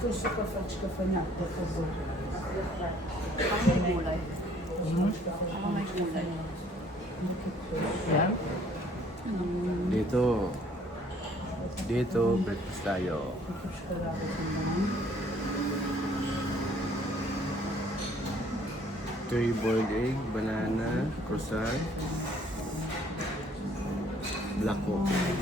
Тоже кафешка понятно, позор. Ang may gulay. Ang may gulay. Yan. Dito. Dito, breakfast tayo. Three boiled egg, banana, croissant, black coffee.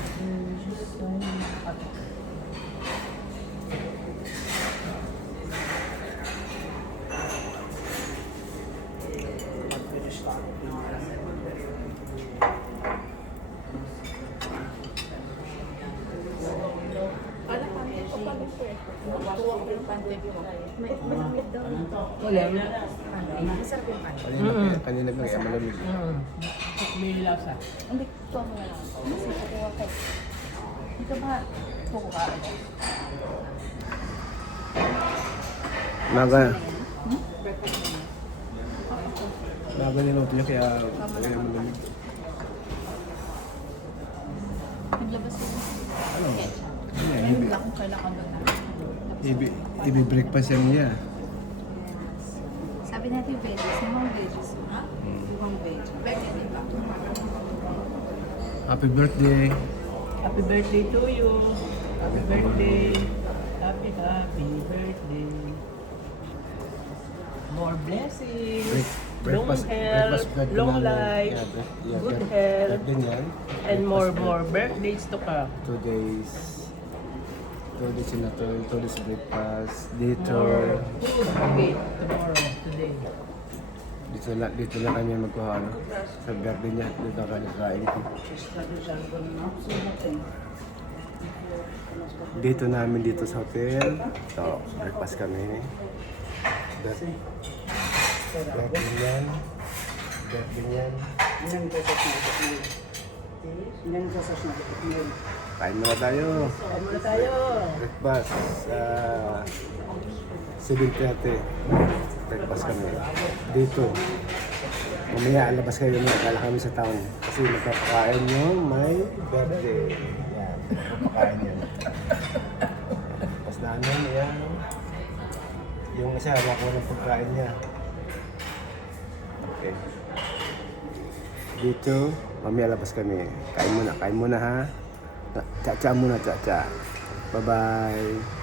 Wala. Masarap yung kanin. Kanina pa kaya malamig. May lasa. Hindi, ito mo lang. Kasi kukuha ko. Dito ba? Kukuha ko. Maga. Maga niluto niya kaya malamig. Naglabas ko. Ano? Ayun lang kung kailangan ba na. Ibi-breakfast yan niya. Sabi natin veggies. Limang veggies. Ha? Limang veggies. Veggies, di ba? Happy birthday! Happy birthday to you. Happy birthday. Happy birthday. More blessings. Long health, long life, good health, Din yan. and more birthdays to come. 2 days. 2 days na to. 2 days breakfast. Dito. More food again tomorrow, today. Dito na kami magkuha ano, sa birthday niya. Dito kami kain. Dito namin dito sa hotel. So, breakfast kami. Birthday yan. Birthday yan. Kain muna tayo. Kain muna tayo. Breakfast. 7:30. Breakfast kami. Dito. Mamaya alabas kayo na kala kami sa town. Kasi magkakain nyo may birthday. Yan. Magkakain yan. Tapos namin yan. Yung isa, makuha ng pagkain niya. Okay. Dito, mamaya alabas kami. Kain muna ha. Cha-cha muna, cha-cha. Bye-bye.